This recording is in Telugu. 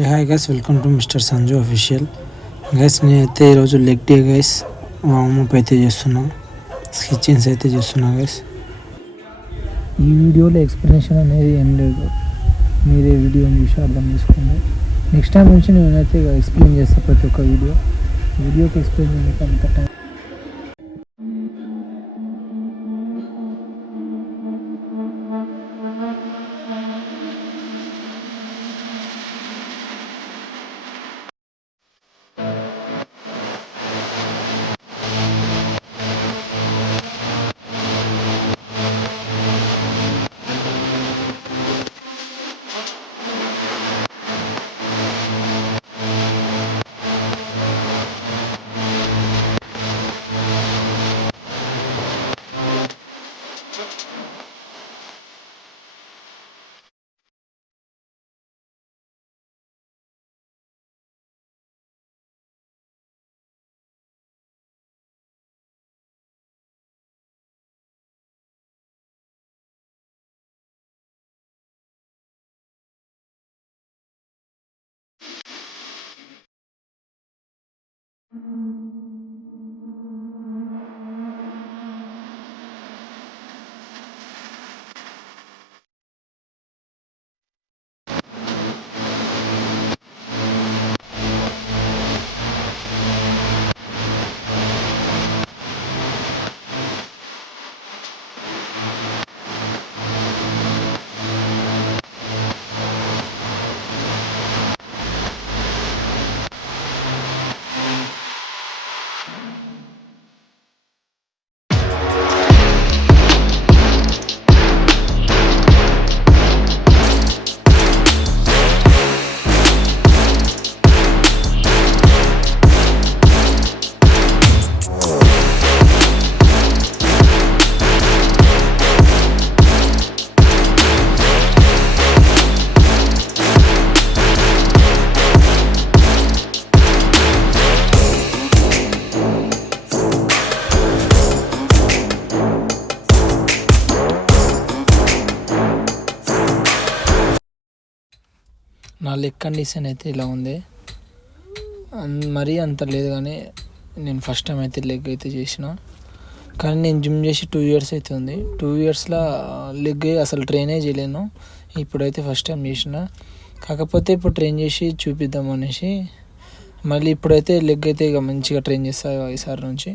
Hi guys, welcome to mister Sanju official. Guys నేనైతే ఈరోజు లెగ్ డే గైస్ వార్మప్ అయితే చేస్తున్నా, స్కిచ్చింగ్స్ అయితే చేస్తున్నా గైస్. ఈ వీడియోలో ఎక్స్ప్లెనేషన్ అనేది ఏం లేదు, మీరే వీడియోని చూసి అర్థం చేసుకోండి. నెక్స్ట్ టైం నుంచి నేనైతే ఎక్స్ప్లెయిన్ చేస్తాను ప్రతి ఒక్క వీడియోకి ఎక్స్ప్లెయిన్ చేయడానికి అంత టైం. నా లెగ్ కండిషన్ అయితే ఇలా ఉంది, మరీ అంత లేదు కానీ నేను ఫస్ట్ టైం అయితే లెగ్ అయితే చేసిన. కానీ నేను జిమ్ చేసి 2 years అవుతుంది. 2 yearsలో లెగ్ అసలు ట్రైనే చేయలేను. ఇప్పుడైతే ఫస్ట్ టైం చేసిన. కాకపోతే ఇప్పుడు ట్రైన్ చేసి చూపిద్దాం అనేసి మళ్ళీ ఇప్పుడైతే లెగ్ అయితే ఇక మంచిగా ట్రైన్ చేస్తా ఈసారి నుంచి.